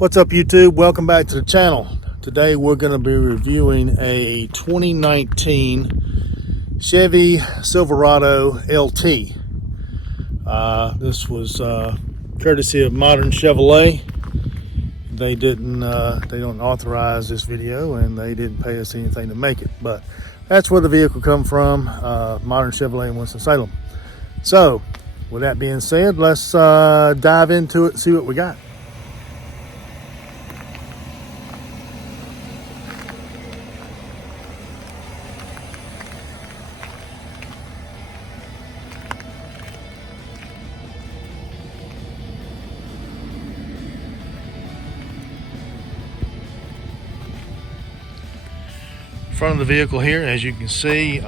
What's up, YouTube? Welcome back to the channel. Today we're going to be reviewing a 2019 Chevy Silverado LT. This was courtesy of Modern Chevrolet. They don't authorize this video, and they didn't pay us anything to make it. But that's where the vehicle come from, Modern Chevrolet in Winston, Salem. So, with that being said, let's dive into it and see what we got. Front of the vehicle here, as you can see, it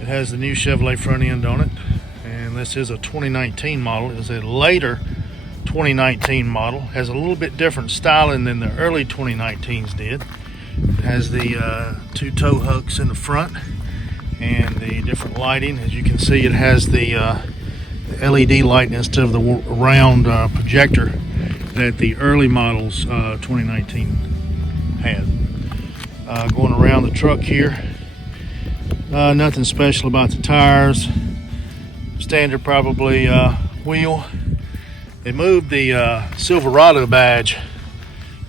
has the new Chevrolet front end on it, and this is a 2019 model. It's a later 2019 model. Has a little bit different styling than the early 2019s did. It has the two tow hooks in the front and the different lighting. As you can see, it has the LED light instead of the round projector that the early models 2019 had. Going around the truck here, nothing special about the tires. Standard probably wheel. They moved the Silverado badge.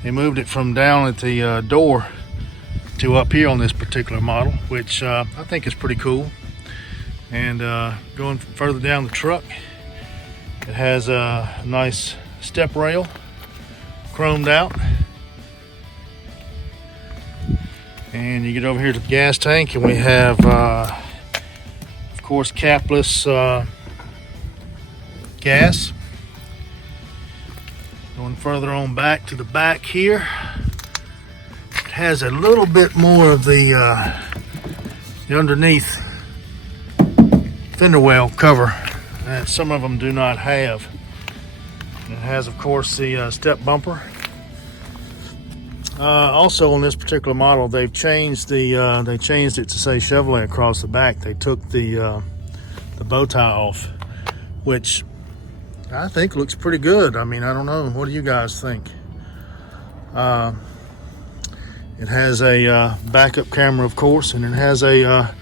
They moved it from down at the door to up here on this particular model, which I think is pretty cool. And going further down the truck, it has a nice step rail, chromed out. And you get over here to the gas tank, and we have, of course, capless gas. Going further on back to the back here, it has a little bit more of the underneath fender well cover that some of them do not have. And it has, of course, the step bumper. Also on this particular model, they've changed it to say Chevrolet across the back. They took the bow tie off, which I think looks pretty good. I mean, I don't know. What do you guys think? It has a backup camera, of course, and it has a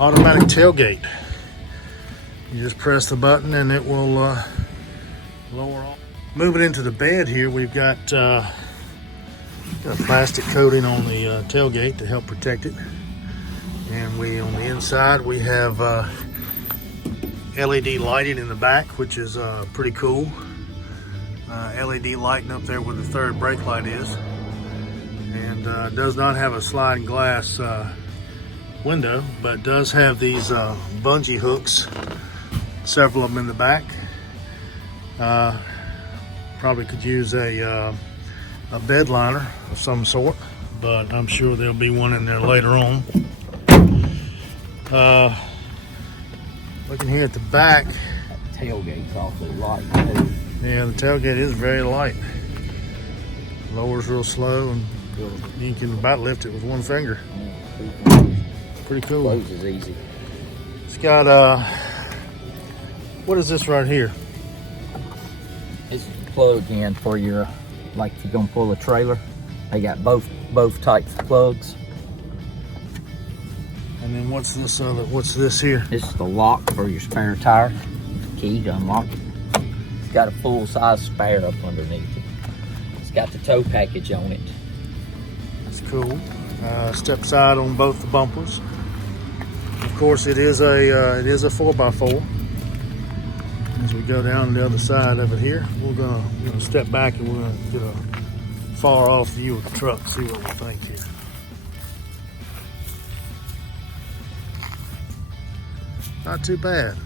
automatic tailgate. You just press the button and it will lower off. Moving into the bed here, we've got a plastic coating on the tailgate to help protect it, and on the inside we have LED lighting in the back, which is pretty cool. LED lighting up there where the third brake light is, and does not have a sliding glass window, but does have these bungee hooks, several of them in the back. Probably could use a bed liner of some sort, but I'm sure there'll be one in there later on. Looking here at the back, that tailgate's awfully light too. Yeah, the tailgate is very light. Lowers real slow, and you can about lift it with one finger. Pretty cool. Closes easy. It's got what is this right here? This is a plug in for your, like if you're gonna pull a trailer. They got both types of plugs. And then what's this here? This is the lock for your spare tire. Key to unlock it. It's got a full-size spare up underneath it. It's got the tow package on it. That's cool. Step side on both the bumpers. Of course, it is a 4x4. As we go down the other side of it here, we're gonna step back and we're gonna get a far off view of the truck, see what we think here. Not too bad.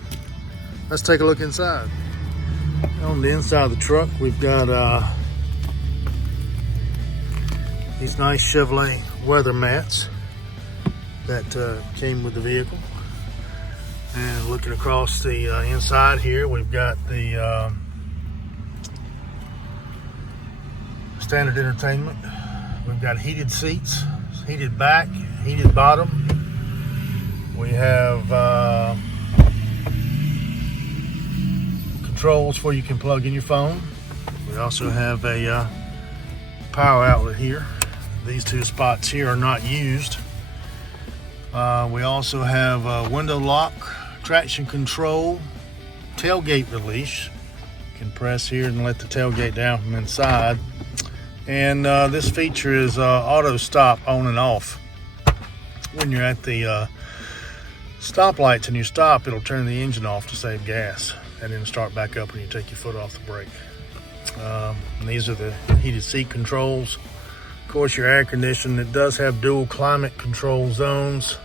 Let's take a look inside. On the inside of the truck, we've got these nice Chevrolet weather mats that came with the vehicle. And looking across the inside here, we've got the standard entertainment. We've got heated seats, heated back, heated bottom. We have controls where you can plug in your phone. We also have a power outlet here. These two spots here are not used. We also have a window lock, traction control, tailgate release. You can press here and let the tailgate down from inside. And this feature is auto stop on and off. When you're at the stoplights and you stop, it'll turn the engine off to save gas and then start back up when you take your foot off the brake. And these are the heated seat controls. Of course, your air conditioning. It does have dual climate control zones.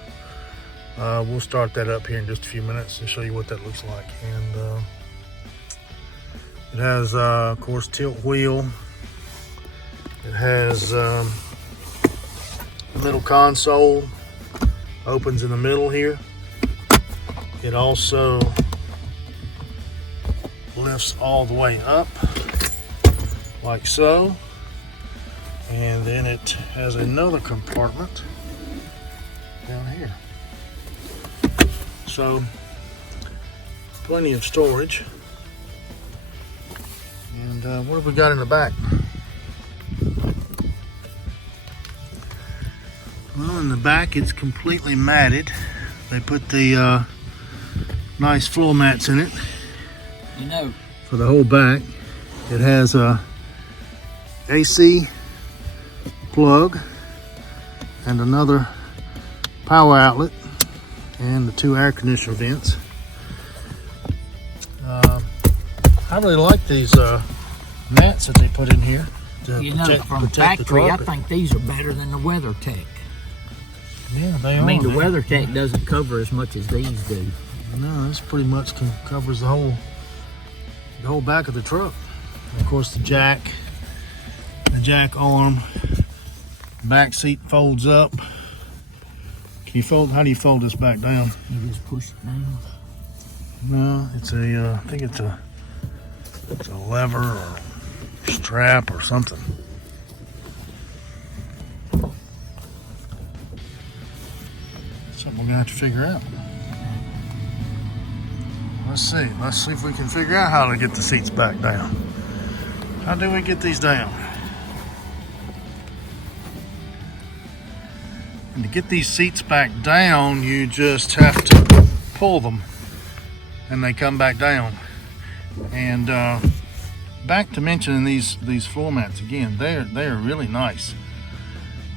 We'll start that up here in just a few minutes and show you what that looks like. And it has, of course, tilt wheel. It has a little console, opens in the middle here. It also lifts all the way up, like so. And then it has another compartment down here. So, plenty of storage. And what have we got in the back? Well, in the back it's completely matted. They put the nice floor mats in it. You know, for the whole back. It has a AC plug and another power outlet and the two air conditioner vents. I really like these mats that they put in here to you know, from factory, I think these are better than the WeatherTech. Yeah, they are. I mean, the WeatherTech doesn't cover as much as these do. No, this pretty much covers the whole back of the truck. And of course, the jack arm, back seat folds up. Can you fold? How do you fold this back down? You just push it down. No, it's a. I think it's a lever or strap or something. Something we're gonna have to figure out. Let's see if we can figure out how to get the seats back down. How do we get these down? And to get these seats back down, you just have to pull them and they come back down. And back to mentioning these floor mats again, they are really nice.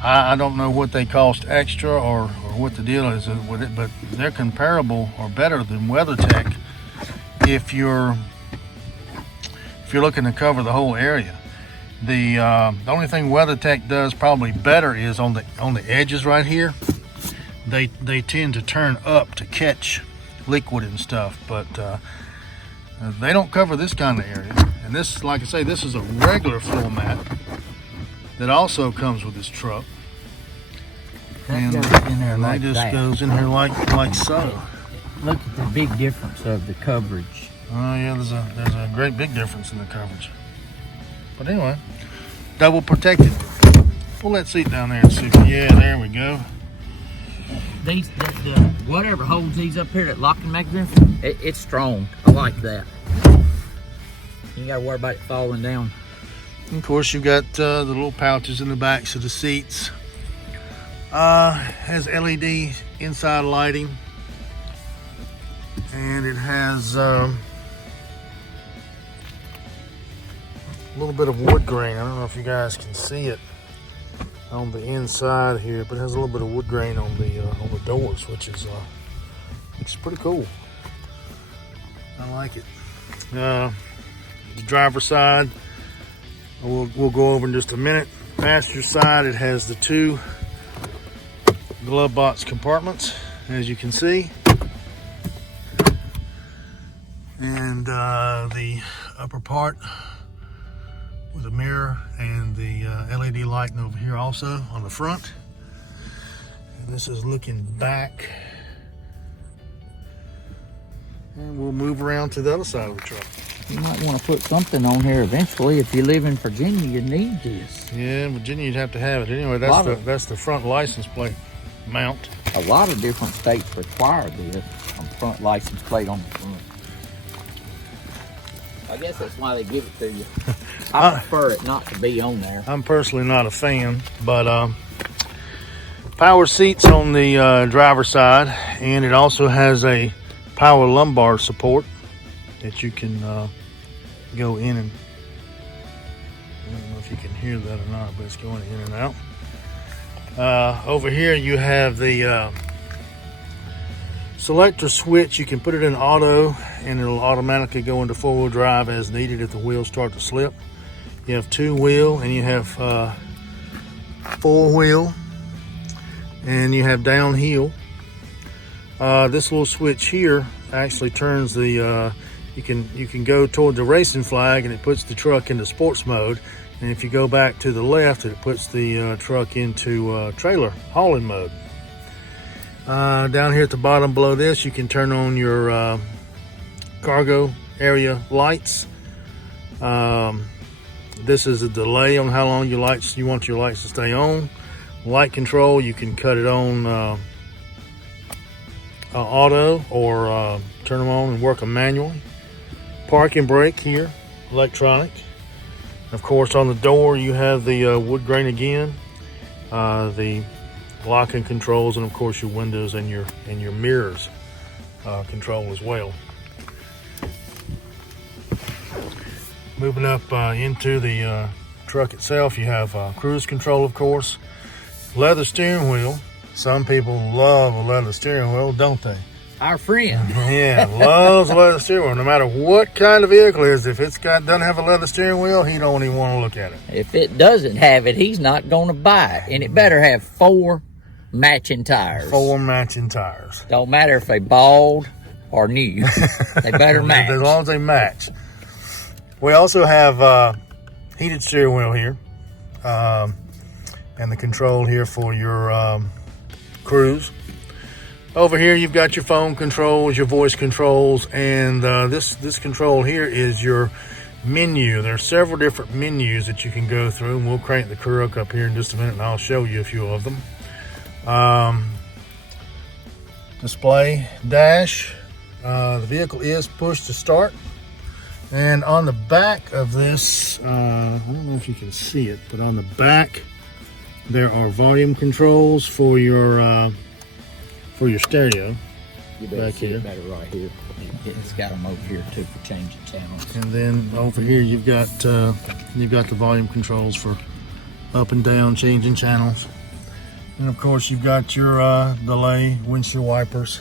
I don't know what they cost extra or what the deal is with it, but they're comparable or better than WeatherTech if you're looking to cover the whole area. The only thing WeatherTech does probably better is on the edges right here. They tend to turn up to catch liquid and stuff, but they don't cover this kind of area. And this, like I say, this is a regular floor mat that also comes with this truck. And that just goes in here like so. Look at the big difference of the coverage. Oh yeah, there's a great big difference in the coverage. But anyway, double protected. Pull that seat down there and see. Yeah, there we go. These, whatever holds these up here, that locking mechanism, it's strong. I like that. You gotta worry about it falling down. And of course, you've got the little pouches in the backs of the seats. Has LED inside lighting, and it has a little bit of wood grain. I don't know if you guys can see it on the inside here, but it has a little bit of wood grain on the doors, which is pretty cool. I like it. The driver's side, we'll go over in just a minute. Passenger side, it has the two glove box compartments, as you can see, and the upper part with a mirror and the LED lighting over here also on the front. And this is looking back, and we'll move around to the other side of the truck. You might want to put something on here eventually. If you live in Virginia, you need this. Yeah, in Virginia you'd have to have it. Anyway, that's the front license plate mount. A lot of different states require this on front license plate on the front. I guess that's why they give it to you. I prefer it not to be on there. I'm personally not a fan, but power seats on the driver's side, and it also has a power lumbar support that you can go in and, I don't know if you can hear that or not, but it's going in and out. Over here you have the selector switch. You can put it in auto and it'll automatically go into four-wheel drive as needed if the wheels start to slip. You have two-wheel and you have four-wheel, and you have downhill. This little switch here actually turns the you can go toward the racing flag and it puts the truck into sports mode, and if you go back to the left it puts the truck into trailer hauling mode. Down here at the bottom below this, you can turn on your cargo area lights. This is a delay on how long you want your lights to stay on. Light control, you can cut it on auto or turn them on and work them manually. Parking brake here, electronic. Of course, on the door you have the wood grain again, the locking controls, and of course your windows and your mirrors control as well. Moving up into the truck itself, you have cruise control, of course, leather steering wheel. Some people love a leather steering wheel, don't they? Our friend. Yeah, loves a leather steering wheel. No matter what kind of vehicle it is, if it's doesn't have a leather steering wheel, he don't even want to look at it. If it doesn't have it, he's not going to buy it, and it better have 4 matching tires. 4 matching tires. Don't matter if they bald or new. They better match. As long as they match. We also have heated steering wheel here, and the control here for your cruise. Over here you've got your phone controls, your voice controls, and this control here is your menu. There are several different menus that you can go through, and we'll crank the truck up here in just a minute and I'll show you a few of them. Display dash. The vehicle is push to start, and on the back of this, I don't know if you can see it, but on the back there are volume controls for your stereo. You better back see here. it better right here. It's got them over here too for changing channels. And then over here you've got the volume controls for up and down, changing channels. And of course you've got your delay, windshield wipers.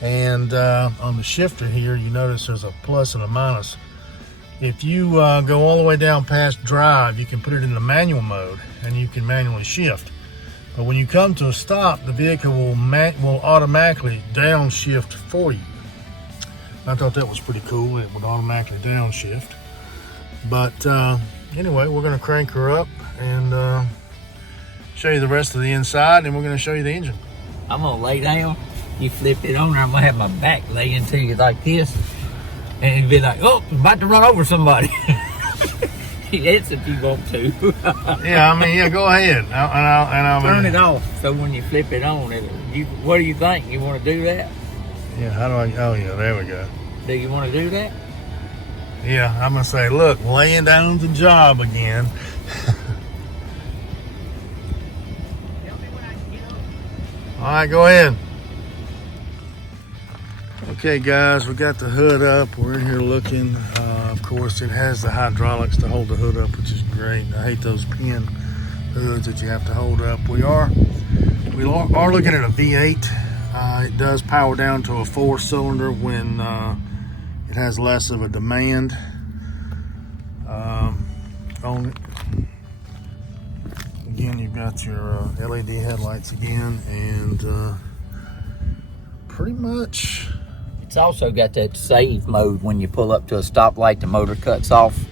And on the shifter here, you notice there's a plus and a minus. If you go all the way down past drive, you can put it in the manual mode and you can manually shift. But when you come to a stop, the vehicle will automatically downshift for you. I thought that was pretty cool. It would automatically downshift. But anyway, we're going to crank her up and show you the rest of the inside, and we're going to show you the engine. I'm going to lay down. You flip it on there, I'm going to have my back lay into you like this. And it'd be like, oh, I'm about to run over somebody. It's if you want to. Yeah, I mean, yeah, go ahead. I'll turn it off. So when you flip it on, what do you think? You want to do that? Yeah, how do I? Oh, yeah, there we go. Do you want to do that? Yeah, I'm gonna say, look, laying down the job again. All right, go ahead. Okay, guys, we got the hood up. We're in here looking. Of course, it has the hydraulics to hold the hood up, which is great. I hate those pin hoods that you have to hold up. We are looking at a V8. It does power down to a 4-cylinder when it has less of a demand on it. Again, you've got your LED headlights again, and pretty much. It's also got that save mode when you pull up to a stoplight, the motor cuts off.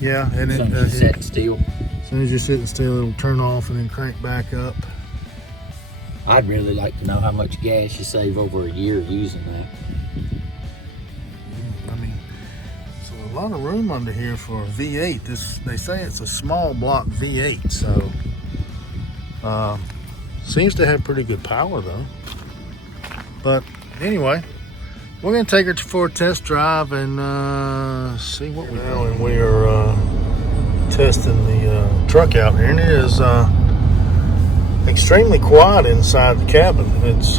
Yeah, and it sits still. As soon as you're sitting still, it'll turn off and then crank back up. I'd really like to know how much gas you save over a year using that. I mean, there's a lot of room under here for a V8. They say it's a small block V8, so seems to have pretty good power though. But anyway, We're going to take her for a test drive and see what we do. And we are testing the truck out here, and it is extremely quiet inside the cabin. It's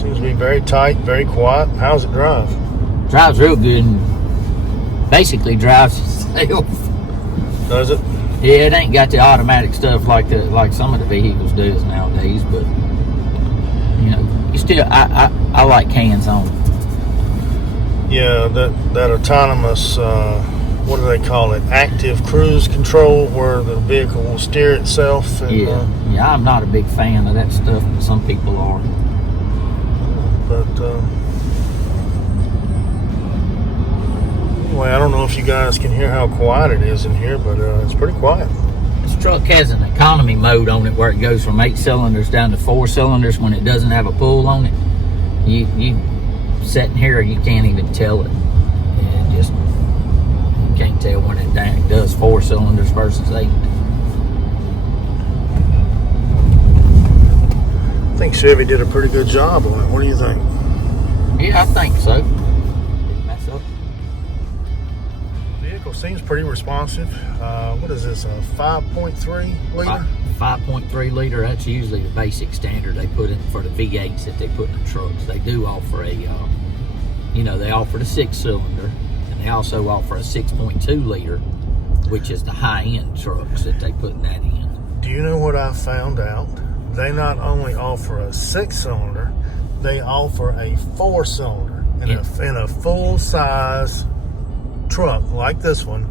seems to be very tight, very quiet. How's it drive? Drives real good and basically drives itself. Does it? Yeah, it ain't got the automatic stuff like some of the vehicles does nowadays, but you know, you still I like hands-on. Yeah, that autonomous what do they call it? Active cruise control, where the vehicle will steer itself. And, yeah, I'm not a big fan of that stuff, but some people are. But anyway, I don't know if you guys can hear how quiet it is in here, but it's pretty quiet. This truck has an economy mode on it where it goes from 8 cylinders down to 4 cylinders when it doesn't have a pull on it. You sitting here, you can't even tell it. And just you can't tell when it does 4 cylinders versus 8. I think Chevy did a pretty good job on it. What do you think? Yeah, I think so. Didn't mess up. The vehicle seems pretty responsive. What is this, a 5.3 liter? 5.3 liter, that's usually the basic standard they put in for the V8s that they put in the trucks. They do offer a, they offer the 6-cylinder, and they also offer a 6.2 liter, which is the high-end trucks that they put that in. Do you know what I found out? They not only offer a 6-cylinder, they offer a 4-cylinder in a full-size truck like this one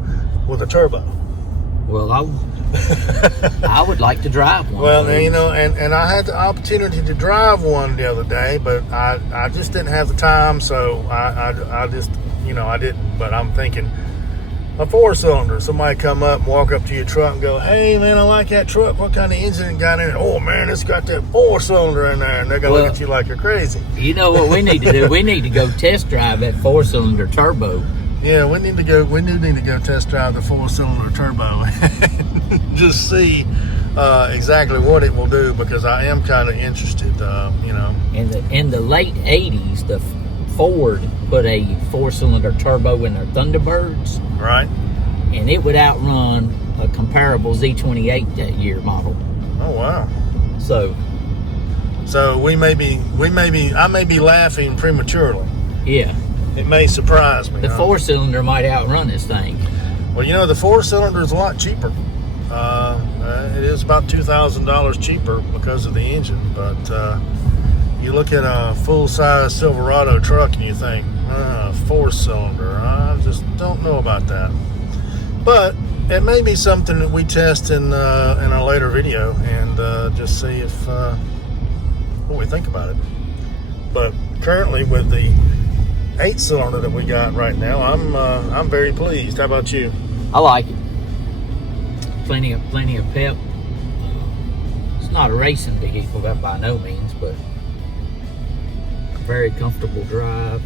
with a turbo. Well, I would like to drive one. Well, and I had the opportunity to drive one the other day, but I just didn't have the time, so I just, I didn't. But I'm thinking, a 4-cylinder, somebody come up and walk up to your truck and go, "Hey, man, I like that truck. What kind of engine it got in it?" "Oh, man, it's got that 4-cylinder in there." And they're going to look at you like you're crazy. You know what we need to do? We need to go test drive that 4-cylinder turbo. Yeah, we do need to go test drive the 4-cylinder turbo and just see exactly what it will do, because I am kind of interested, In the late 80s, the Ford put a 4-cylinder turbo in their Thunderbirds. Right. And it would outrun a comparable Z28 that year model. Oh, wow. So I may be laughing prematurely. Yeah. It may surprise me. The 4-cylinder might outrun this thing. Well, the 4-cylinder is a lot cheaper. It is about $2,000 cheaper because of the engine. But you look at a full-size Silverado truck and you think, 4-cylinder. I just don't know about that. But it may be something that we test in a later video and just see if what we think about it. But currently, with the 8-cylinder that we got right now, I'm very pleased. How about you? I like it. Plenty of pep. It's not a racing vehicle by no means, but a very comfortable drive.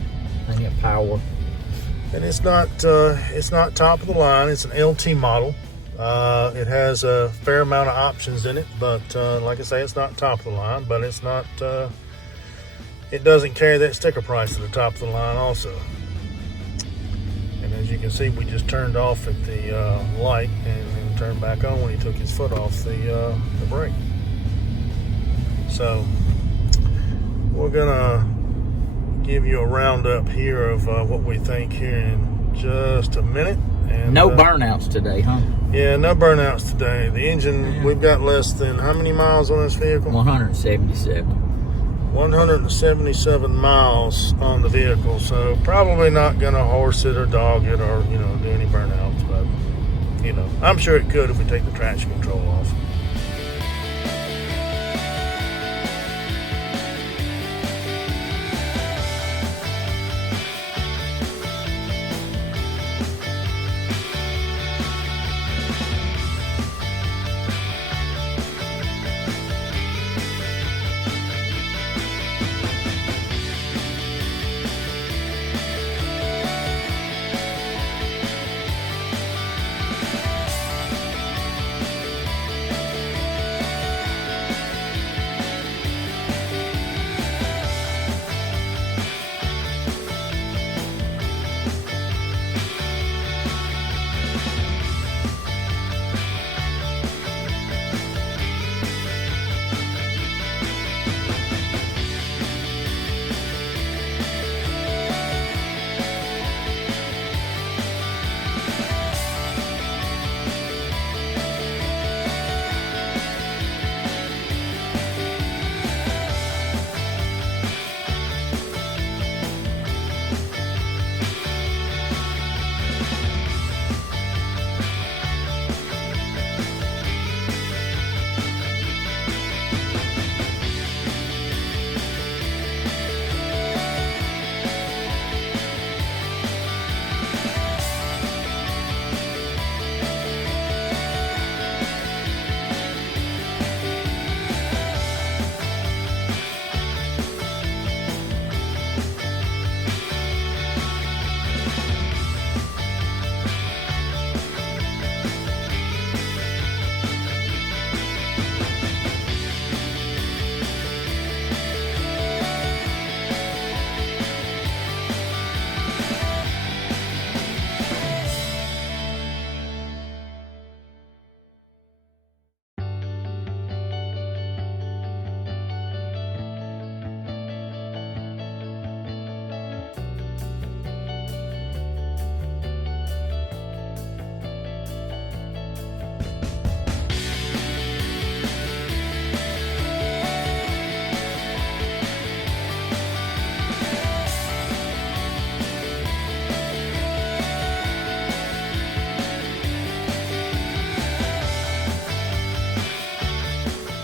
Plenty of power. And it's not top of the line. It's an LT model. It has a fair amount of options in it, but like I say, it's not top of the line. But it's not. It doesn't carry that sticker price to the top of the line also. And as you can see, we just turned off at the light and turned back on when he took his foot off the brake. So we're gonna give you a roundup here of what we think here in just a minute. And no burnouts today, huh? Yeah, no burnouts today. The engine, we've got less than how many miles on this vehicle? 177. 177 miles on the vehicle, so probably not gonna horse it or dog it or do any burnouts, but I'm sure it could if we take the traction control off.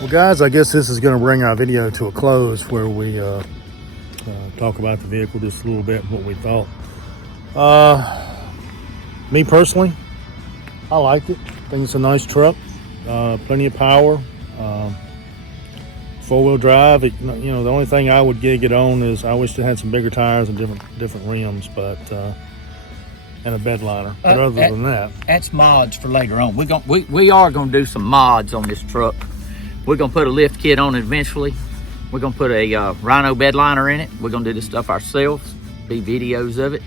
Well, guys, I guess this is going to bring our video to a close, where we talk about the vehicle just a little bit, what we thought. Me personally, I liked it. I think it's a nice truck, plenty of power, four-wheel drive. The only thing I would gig it on is I wish it had some bigger tires and different rims, but and a bed liner. But other than that, that's mods for later on. We are gonna do some mods on this truck. We're gonna put a lift kit on it eventually. We're gonna put a Rhino bed liner in it. We're gonna do this stuff ourselves. Be videos of it.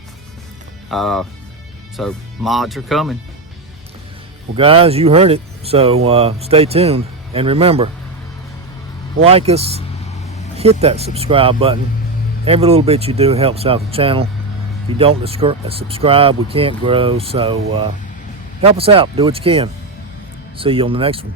So mods are coming. Well, guys, you heard it. So stay tuned, and remember, like us, hit that subscribe button. Every little bit you do helps out the channel. If you don't subscribe, we can't grow. So help us out. Do what you can. See you on the next one.